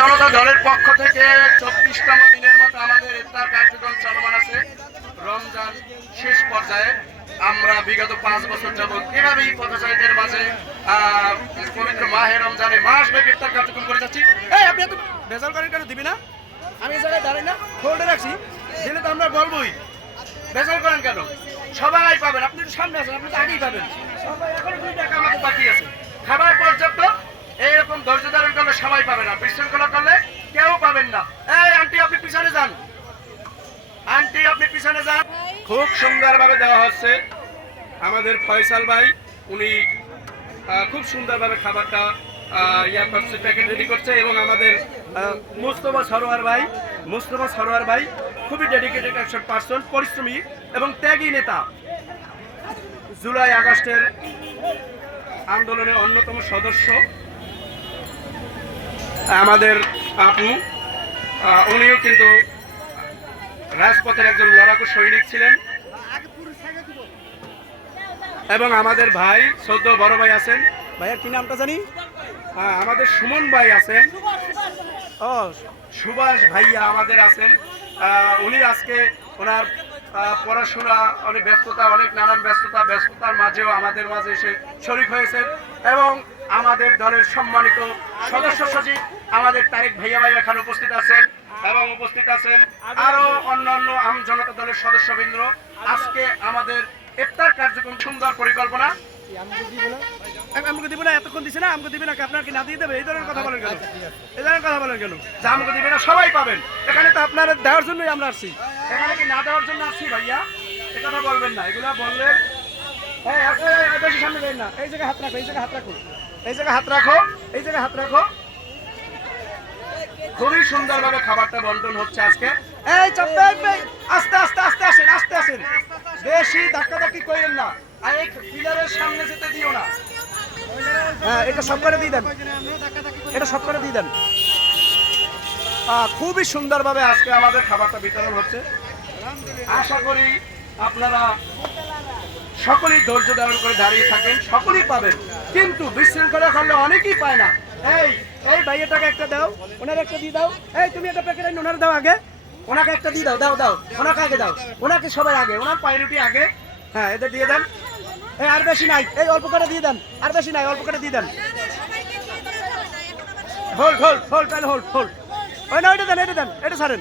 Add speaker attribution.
Speaker 1: জনতা দলের পক্ষ থেকে চব্বিশতম দিনের মতো আমাদের ইফতার কার্যক্রম চলমান আছে। রমজান শেষ পর্যায়ে আমরা বিগত পাঁচ বছর যাবৎ এভাবেই পথচারীদের মাঝে পবিত্র মাহে রমজানে মাস ব্যাপী ইফতার কার্যক্রম করে যাচ্ছি। এই, আপনি এত বেজাল করেন কেন দিবি না? আমি এই জায়গায় দাঁড়াই না হোল্ডে রাখছি। দিলে তো আমরা বলবোই বেজাল করেন কেন? সবাই পাবেন, আপনি তো সামনে আছেন আপনি তো আগেই পাবেন। সবাই এখন দুই টাকা আমাদের বাকি আছে খাবার পর্যাপ্ত এইরকম ধৈর্য ধারণ করলে সবাই পাবে না। বিশৃঙ্খলা করলে কেউ পাবেন না। এই আন্টি, আপনি পিছনে যান। আন্টি, আপনি পিছনে যান। খুব সুন্দরভাবে দেওয়া হচ্ছে। আমাদের ফয়সাল ভাই, উনি খুব সুন্দরভাবে খাবারটা ইয়া করছে প্যাকেট রেডি করছে এবং আমাদের মুস্তফা সরোয়ার ভাই, মুস্তফা সরোয়ার ভাই খুবই ডেডিকেটেড একজন পার্সন পরিশ্রমী এবং ত্যাগী নেতা। জুলাই আগস্টের আন্দোলনের অন্যতম সদস্য। আমাদের আপু উনিও কিন্তু রাজপথের একজন লড়াকু সৈনিক ছিলেন। এবং আমাদের ভাই সদ্য বড় ভাই আছেন। ভাইয়ের কি নামটা জানি? হ্যাঁ, আমাদের সুমন ভাই আছেন। ও সুভাষ ভাইয়া আমাদের আছেন। উনি আজকে ওনার পড়াশোনা অনেক ব্যস্ততা অনেক নানান ব্যস্ততা ব্যস্ততার মাঝেও আমাদের মাঝে এসে শরিক হয়েছেন। এবং আমাদের দলের সম্মানিত সদস্য সচিব আমাদের তারেক ভাইয়া ভাই এখানে উপস্থিত আছেন এবং উপস্থিত আছেন আরও অন্যান্য আম জনতা দলের সদস্যবৃন্দ। আজকে আমাদের ইফতার কার্যক্রম সুন্দর পরিকল্পনা। আমাকে দিবে না এতক্ষণ দিছে না আমাকে দিবে না আপনার কি না দিয়ে দেবে? এই ধরনের কথা বলেন কেন? এই ধরনের কথা বলেন কেন? যে আমাকে দিবে না সবাই পাবেন। এখানে তো আপনার দেওয়ার জন্যই আমরা আসছি। এখানে কি না দেওয়ার জন্য আসছি ভাইয়া? এ কথা বলবেন না এগুলা বললেন। বেশি সামনে না। এই জায়গায় হাত রাখো এই জায়গায় হাত রাখো। এই জায়গায় হাত রাখো এই জায়গায় হাত রাখো। খুবই সুন্দরভাবে খাবারটা বন্টন হচ্ছে আজকে। এই আস্তে আস্তে আস্তে আসেন আস্তে আসেন। বেশি করেন না। আর পিলারের সামনে যেতে দিও না। হ্যাঁ এটা সব করে দিয়ে দেন। এটা সব করে দিয়ে দেন। খুবই সুন্দরভাবে আজকে আমাদের খাবারটা বিতরণ হচ্ছে। আশা করি আপনারা সকলেই ধৈর্য ধারণ করে দাঁড়িয়ে থাকেন সকলেই পাবেন। কিন্তু বিশৃঙ্খলা করলে অনেকেই পায় না। এই এই ভাইয়াটাকে একটা দাও ওনার একটা দিয়ে দাও। এই তুমি একটা প্যাকেট আইন ওনার দাও আগে। ওনাকে একটা দিয়ে দাও দাও দাও। ওনাকে আগে দাও। ওনাকে সবাই আগে ওনার পায়রুটি আগে। হ্যাঁ এদের দিয়ে দেন। এই আর বেশি নাই। এই অল্প করে দিয়ে দেন। আর বেশি নাই অল্প করে দিয়ে দেন। হোল হোল হোল তাহলে হোল হোল্ড ওই না ওইটা দেন এটা দেন এটা ছাড়েন।